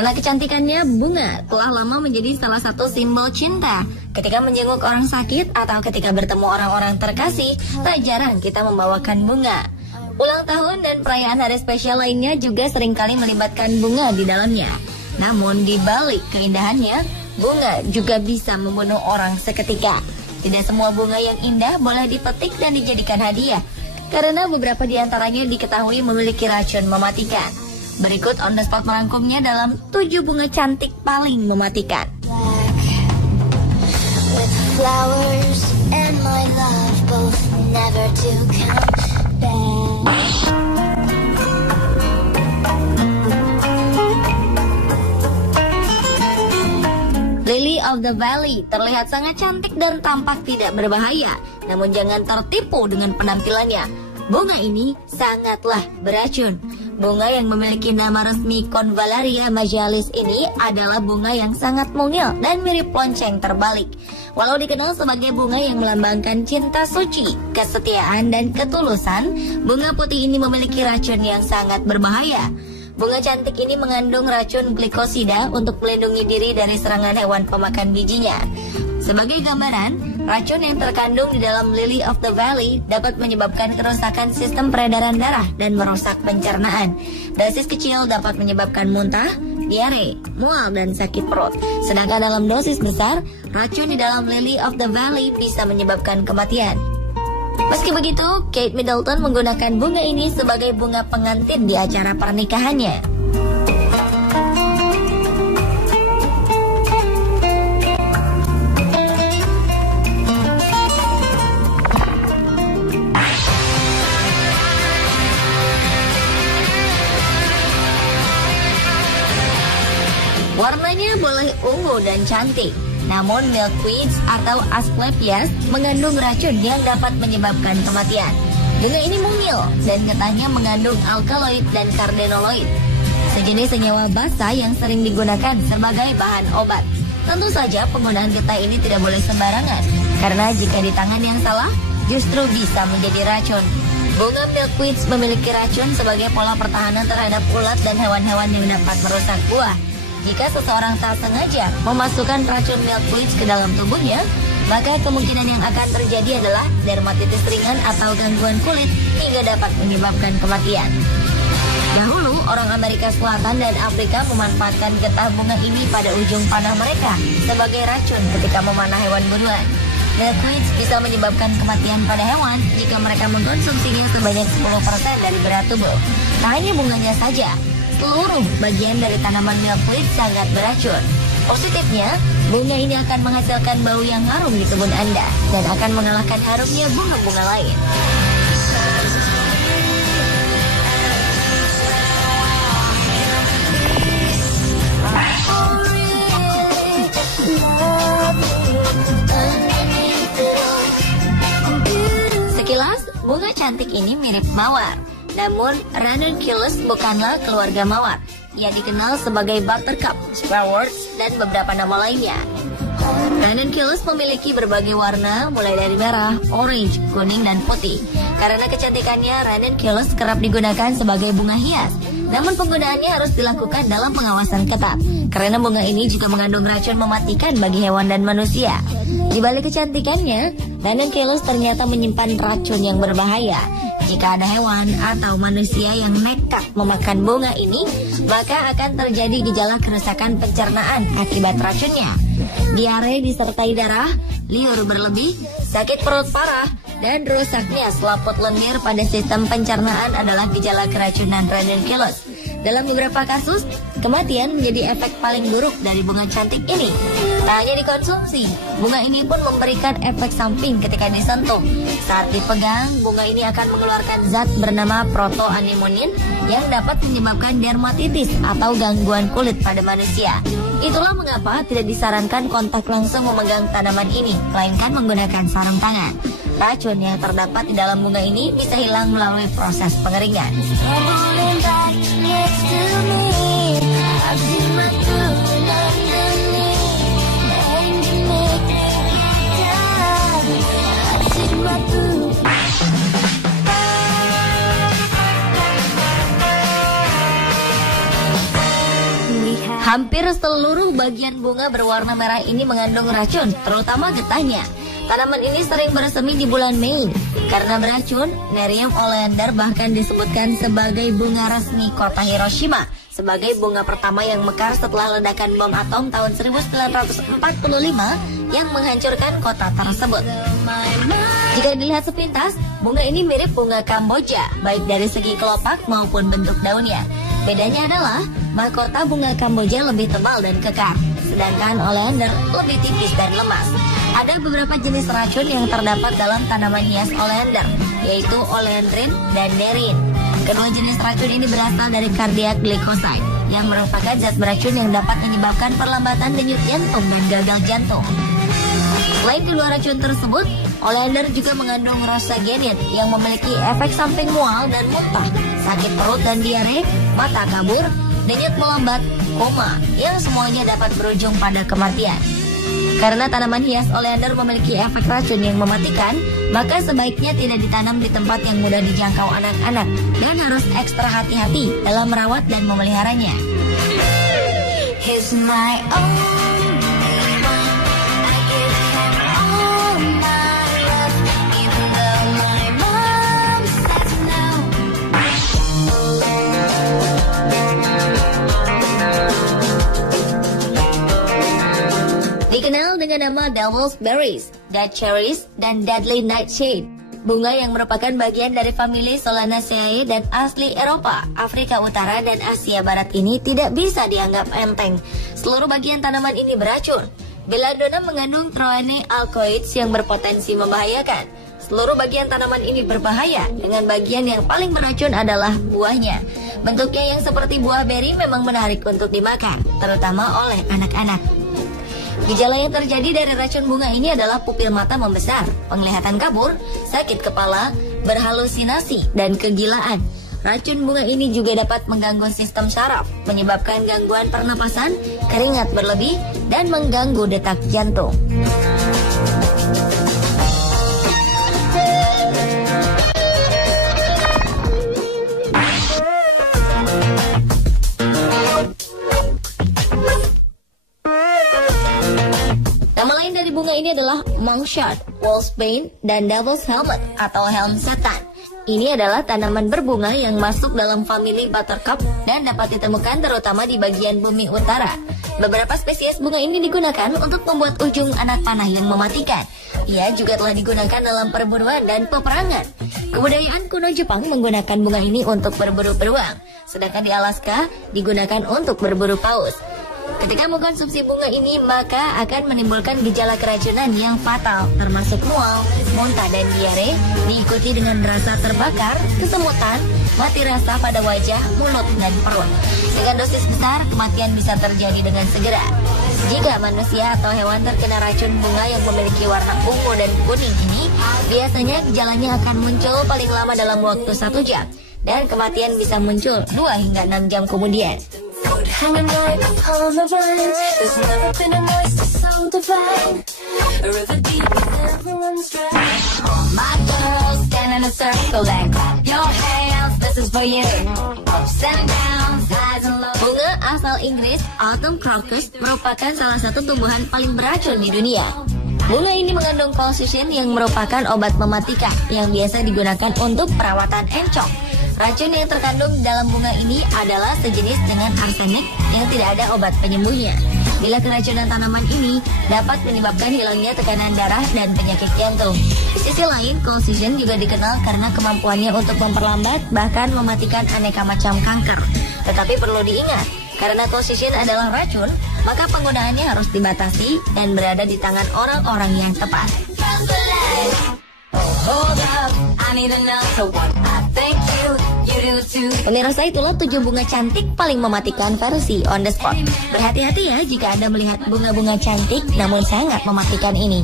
Karena kecantikannya, bunga telah lama menjadi salah satu simbol cinta. Ketika menjenguk orang sakit atau ketika bertemu orang-orang terkasih, tak jarang kita membawakan bunga. Ulang tahun dan perayaan hari spesial lainnya juga seringkali melibatkan bunga di dalamnya. Namun di balik keindahannya, bunga juga bisa membunuh orang seketika. Tidak semua bunga yang indah boleh dipetik dan dijadikan hadiah, karena beberapa di antaranya diketahui memiliki racun mematikan. Berikut On The Spot merangkumnya dalam 7 bunga cantik paling mematikan. Flowers and my love both never to come back. Lily of the Valley terlihat sangat cantik dan tampak tidak berbahaya. Namun jangan tertipu dengan penampilannya. Bunga ini sangatlah beracun. Bunga yang memiliki nama resmi Convallaria majalis ini adalah bunga yang sangat mungil dan mirip lonceng terbalik. Walau dikenal sebagai bunga yang melambangkan cinta suci, kesetiaan, dan ketulusan, bunga putih ini memiliki racun yang sangat berbahaya. Bunga cantik ini mengandung racun glikosida untuk melindungi diri dari serangan hewan pemakan bijinya. Sebagai gambaran, racun yang terkandung di dalam Lily of the Valley dapat menyebabkan kerusakan sistem peredaran darah dan merusak pencernaan. Dosis kecil dapat menyebabkan muntah, diare, mual, dan sakit perut. Sedangkan dalam dosis besar, racun di dalam Lily of the Valley bisa menyebabkan kematian. Meski begitu, Kate Middleton menggunakan bunga ini sebagai bunga pengantin di acara pernikahannya. Warnanya boleh ungu dan cantik, namun milkweeds atau asclepias mengandung racun yang dapat menyebabkan kematian. Bunga ini mungil dan getahnya mengandung alkaloid dan cardenoloid, sejenis senyawa basa yang sering digunakan sebagai bahan obat. Tentu saja penggunaan getah ini tidak boleh sembarangan, karena jika di tangan yang salah, justru bisa menjadi racun. Bunga milkweeds memiliki racun sebagai pola pertahanan terhadap ulat dan hewan-hewan yang dapat merusak buah. Jika seseorang tak sengaja memasukkan racun milkweeds ke dalam tubuhnya, maka kemungkinan yang akan terjadi adalah dermatitis ringan atau gangguan kulit hingga dapat menyebabkan kematian. Dahulu, orang Amerika Selatan dan Afrika memanfaatkan getah bunga ini pada ujung panah mereka sebagai racun ketika memanah hewan buruan. Milkweeds bisa menyebabkan kematian pada hewan jika mereka mengkonsumsinya sebanyak 10% dari berat tubuh. Tak hanya bunganya saja, seluruh bagian dari tanaman milkweed sangat beracun. Positifnya, bunga ini akan menghasilkan bau yang harum di kebun Anda dan akan mengalahkan harumnya bunga-bunga lain. Sekilas, bunga cantik ini mirip mawar. Namun, ranunculus bukanlah keluarga mawar. Ia dikenal sebagai buttercup, sparrows, dan beberapa nama lainnya. Ranunculus memiliki berbagai warna, mulai dari merah, orange, kuning, dan putih. Karena kecantikannya, ranunculus kerap digunakan sebagai bunga hias. Namun penggunaannya harus dilakukan dalam pengawasan ketat, karena bunga ini juga mengandung racun mematikan bagi hewan dan manusia. Di balik kecantikannya, ranunculus ternyata menyimpan racun yang berbahaya. Jika ada hewan atau manusia yang nekat memakan bunga ini, maka akan terjadi gejala kerusakan pencernaan akibat racunnya. Diare disertai darah, liur berlebih, sakit perut parah, dan rusaknya selaput lendir pada sistem pencernaan adalah gejala keracunan ranunculus. Dalam beberapa kasus, kematian menjadi efek paling buruk dari bunga cantik ini. Tak hanya dikonsumsi, bunga ini pun memberikan efek samping ketika disentuh. Saat dipegang, bunga ini akan mengeluarkan zat bernama protoanemonin yang dapat menyebabkan dermatitis atau gangguan kulit pada manusia. Itulah mengapa tidak disarankan kontak langsung memegang tanaman ini, melainkan menggunakan sarung tangan. Racun yang terdapat di dalam bunga ini bisa hilang melalui proses pengeringan. Hampir seluruh bagian bunga berwarna merah ini mengandung racun, terutama getahnya. Tanaman ini sering bersemi di bulan Mei. Karena beracun, Nerium oleander bahkan disebutkan sebagai bunga resmi kota Hiroshima, sebagai bunga pertama yang mekar setelah ledakan bom atom tahun 1945 yang menghancurkan kota tersebut. Jika dilihat sepintas, bunga ini mirip bunga Kamboja, baik dari segi kelopak maupun bentuk daunnya. Bedanya adalah mahkota bunga Kamboja lebih tebal dan kekar, sedangkan oleander lebih tipis dan lemas. Ada beberapa jenis racun yang terdapat dalam tanaman hias oleander, yaitu oleandrin dan nerin. Kedua jenis racun ini berasal dari cardiac glycoside, yang merupakan zat beracun yang dapat menyebabkan perlambatan denyut jantung dan gagal jantung. Selain kedua racun tersebut, oleander juga mengandung rosagenid yang memiliki efek samping mual dan muntah, sakit perut dan diare, mata kabur, denyut melambat, koma, yang semuanya dapat berujung pada kematian. Karena tanaman hias oleander memiliki efek racun yang mematikan, maka sebaiknya tidak ditanam di tempat yang mudah dijangkau anak-anak dan harus ekstra hati-hati dalam merawat dan memeliharanya. He's my only one. I give him all my love, even though my mom says no. Dikenal dengan nama Devil's Berries, Dead Cherries, dan Deadly Nightshade. Bunga yang merupakan bagian dari famili Solanaceae dan asli Eropa, Afrika Utara, dan Asia Barat ini tidak bisa dianggap enteng. Seluruh bagian tanaman ini beracun. Belladonna mengandung troene alkaloids yang berpotensi membahayakan. Seluruh bagian tanaman ini berbahaya, dengan bagian yang paling beracun adalah buahnya. Bentuknya yang seperti buah beri memang menarik untuk dimakan, terutama oleh anak-anak. Gejala yang terjadi dari racun bunga ini adalah pupil mata membesar, penglihatan kabur, sakit kepala, berhalusinasi, dan kegilaan. Racun bunga ini juga dapat mengganggu sistem saraf, menyebabkan gangguan pernapasan, keringat berlebih, dan mengganggu detak jantung. Nama lain dari bunga ini adalah Monkshot, Wolfsbane, dan Devil's Helmet atau helm setan. Ini adalah tanaman berbunga yang masuk dalam famili Buttercup dan dapat ditemukan terutama di bagian bumi utara. Beberapa spesies bunga ini digunakan untuk membuat ujung anak panah yang mematikan. Ia juga telah digunakan dalam perburuan dan peperangan. Kebudayaan kuno Jepang menggunakan bunga ini untuk berburu beruang, sedangkan di Alaska digunakan untuk berburu paus. Ketika mengkonsumsi bunga ini, maka akan menimbulkan gejala keracunan yang fatal, termasuk mual, muntah, dan diare, diikuti dengan rasa terbakar, kesemutan, mati rasa pada wajah, mulut, dan perut. Dengan dosis besar, kematian bisa terjadi dengan segera. Jika manusia atau hewan terkena racun bunga yang memiliki warna ungu dan kuning ini, biasanya gejalanya akan muncul paling lama dalam waktu 1 jam, dan kematian bisa muncul 2 hingga 6 jam kemudian. Hanging right upon the vine. There's never been a noise so divine. A river deep never runs dry. My girls stand in a circle and clap your hands. This is for you. Ups and downs, highs and lows. Bunga asal Inggris, Autumn Crocus, merupakan salah satu tumbuhan paling beracun di dunia. Bunga ini mengandung colchicine yang merupakan obat mematikan yang biasa digunakan untuk perawatan encok. Racun yang terkandung dalam bunga ini adalah sejenis dengan arsenik yang tidak ada obat penyembuhnya. Bila keracunan tanaman ini dapat menyebabkan hilangnya tekanan darah dan penyakit jantung. Di sisi lain, colchicine juga dikenal karena kemampuannya untuk memperlambat bahkan mematikan aneka macam kanker. Tetapi perlu diingat, karena colchicine adalah racun, maka penggunaannya harus dibatasi dan berada di tangan orang-orang yang tepat. Pemirsa, itulah 7 bunga cantik paling mematikan versi On The Spot. Berhati-hati ya jika Anda melihat bunga-bunga cantik namun sangat mematikan ini.